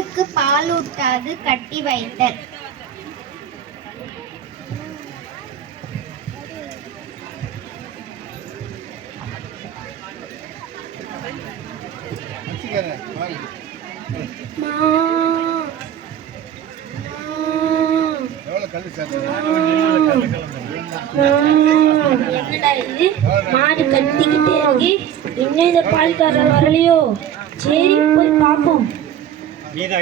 கன்றுக்கு பாலூட்டாது கட்டி வைத்தல். மாடு கத்திக்கிட்டே இருக்கு. இன்னும் இந்த பால்காரர் வரலையோ? சரி போய் பார்ப்போம். என்ன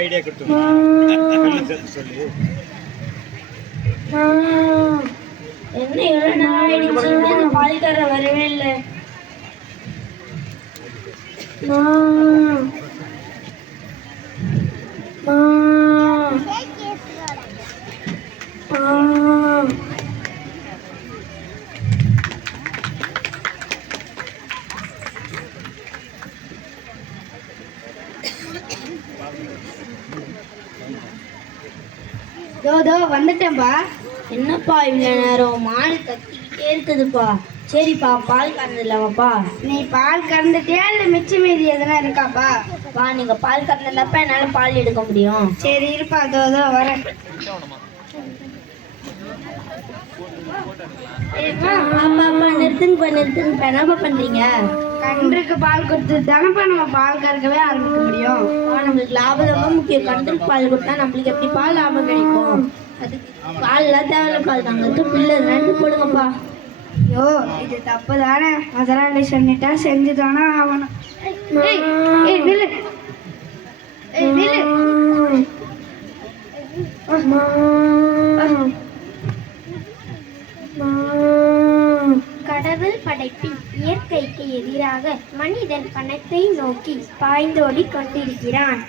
எவ்வளவு நேரம் ஆயிடுச்சு, இந்த பால்காரர் வரவே இல்லை. வந்துட்டேன்பா. என்னப்பா இவ்வளோ நேரம்? மாடு கத்திக்கிட்டே இருக்குதுப்பா. சரிப்பா, பால் கறந்துடலாமாப்பா? நீ பால் கறந்துட்டியா இல்லை மிச்ச மீதி எதனா இருக்காப்பா? நீங்க பால் கறந்தப்ப என்னால பால் எடுக்க முடியும். சரி இருப்பா, அதோ வரேன். நிறுத்துங்கப்பா. என்னப்பா பண்றீங்க? கன்றுக்கு பால் கொடுத்து தானப்பா நம்ம பால் கறக்கவே ஆரம்பிக்க முடியும். நம்மளுக்கு லாபம் ரொம்ப முக்கியம். கன்றுக்கு பால் கொடுத்தா நம்மளுக்கு எப்படி பால் லாபம் கிடைக்கும்? அதுக்கு பால்லாம் தேவையில்ல. பால் தாங்க பிள்ளை ரெண்டு போடுங்கப்பா. ஐயோ, இது தப்பு தானே. முதலாளி சொல்லிட்டா செஞ்சுதானே ஆகணும். கடவுள் படைப்பின் இயற்கைக்கு எதிராக மனிதன் பணத்தை நோக்கி பாய்ந்தோடி கொண்டிருக்கிறான்.